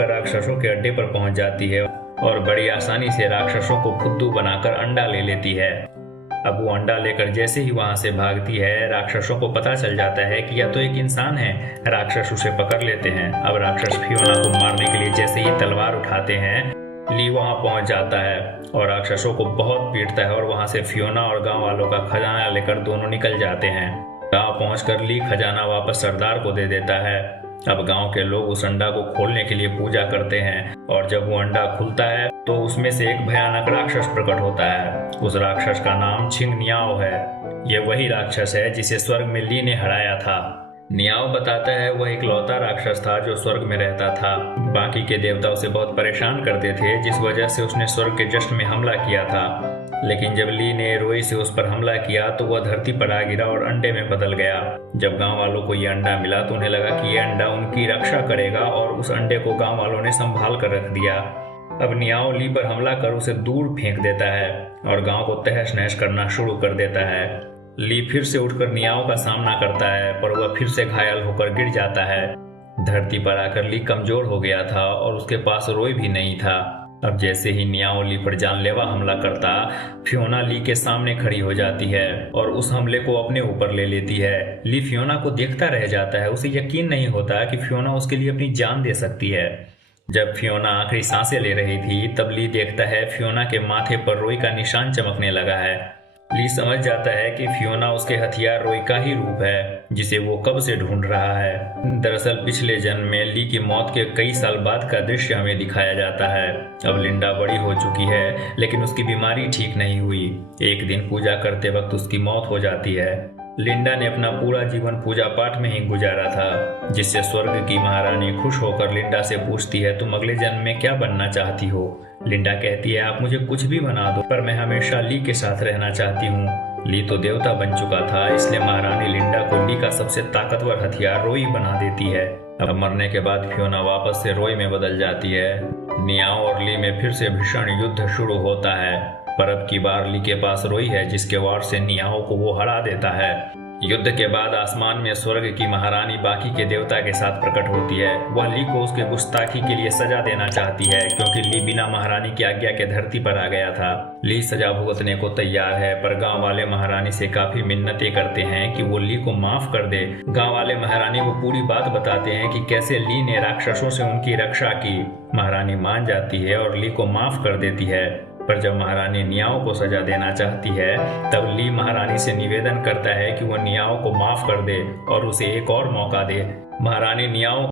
राक्षसों के अड्डे पर पहुंच जाती है और बड़ी आसानी से राक्षसों को फुद्दू बनाकर अंडा ले लेती है। अब वो अंडा लेकर जैसे ही वहां से भागती है, राक्षसों को पता चल जाता है कि यह तो एक इंसान है। राक्षस उसे पकड़ लेते हैं। अब राक्षस फियोना को मारने के लिए जैसे ही तलवार उठाते हैं, ली वहां पहुंच जाता है और राक्षसों को बहुत पीटता है और वहां से फियोना और गांव वालों का खजाना लेकर दोनों निकल जाते हैं। गांव पहुंचकर ली खजाना वापस सरदार को दे देता है। अब गांव के लोग उस अंडा को खोलने के लिए पूजा करते हैं और जब वो अंडा खुलता है तो उसमें से एक भयानक राक्षस प्रकट होता है। उस राक्षस का नाम छिंग नियाओ है। यह वही राक्षस है जिसे स्वर्ग में ली ने हराया था। नियाओ बताता है वह एक लौता राक्षस था जो स्वर्ग में रहता था। बाकी के देवता उसे बहुत परेशान करते थे, जिस वजह से उसने स्वर्ग के जश्न में हमला किया था। लेकिन जब ली ने रोई से उस पर हमला किया तो वह धरती पर आ गिरा और अंडे में बदल गया। जब गांव वालों को यह अंडा मिला तो उन्हें लगा कि यह अंडा उनकी रक्षा करेगा और उस अंडे को गांव वालों ने संभाल कर रख दिया। अब नियाओ ली पर हमला कर उसे दूर फेंक देता है और गांव को तहस नहस करना शुरू कर देता है। ली फिर से उठकर नियाओ का सामना करता है, पर वह फिर से घायल होकर गिर जाता है। धरती पर आकर ली कमजोर हो गया था और उसके पास रोई भी नहीं था। अब जैसे ही नियाओ ली पर जानलेवा हमला करता, फियोना ली के सामने खड़ी हो जाती है और उस हमले को अपने ऊपर ले लेती है। ली फियोना को देखता रह जाता है। उसे यकीन नहीं होता कि फियोना उसके लिए अपनी जान दे सकती है। जब फियोना आखिरी सांसें ले रही थी तब ली देखता है फियोना के माथे पर रोई का निशान चमकने लगा है। ली समझ जाता है कि फियोना उसके हथियार रोई का ही रूप है, जिसे वो कब से ढूंढ रहा है। दरअसल पिछले जन्म में ली की मौत के कई साल बाद का दृश्य हमें दिखाया जाता है। अब लिंडा बड़ी हो चुकी है, लेकिन उसकी बीमारी ठीक नहीं हुई। एक दिन पूजा करते वक्त उसकी मौत हो जाती है। लिंडा ने अपना पूरा जीवन पूजा पाठ में ही गुजारा था, जिससे स्वर्ग की महारानी खुश होकर लिंडा से पूछती है, तुम अगले जन्म में क्या बनना चाहती हो? लिंडा कहती है, आप मुझे कुछ भी बना दो, पर मैं हमेशा ली के साथ रहना चाहती हूँ। ली तो देवता बन चुका था, इसलिए महारानी लिंडा को ली का सबसे ताकतवर हथियार रोई बना देती है। अब मरने के बाद फियोना वापस से रोई में बदल जाती है। नियाओ और ली में फिर से भीषण युद्ध शुरू होता है, पर अब की बार ली के पास रोई है, जिसके वार से नियाओ को वो हरा देता है। युद्ध के बाद आसमान में स्वर्ग की महारानी बाकी के देवता के साथ प्रकट होती है। वह ली को उसके गुस्ताखी के लिए सजा देना चाहती है, क्योंकि ली बिना महारानी की आज्ञा के धरती पर आ गया था। ली सजा भुगतने को तैयार है, पर गांव वाले महारानी से काफी मिन्नतें करते हैं कि वो ली को माफ कर दे। गांव वाले महारानी को पूरी बात बताते हैं कि कैसे ली ने राक्षसों से उनकी रक्षा की। महारानी मान जाती है और ली को माफ कर देती है। पर जब महारानी नियाओ को सजा देना चाहती है, तब ली महारानी से निवेदन करता है कि वह नियाओ को माफ कर दे और उसे एक और मौका दे। महारानी नियाओ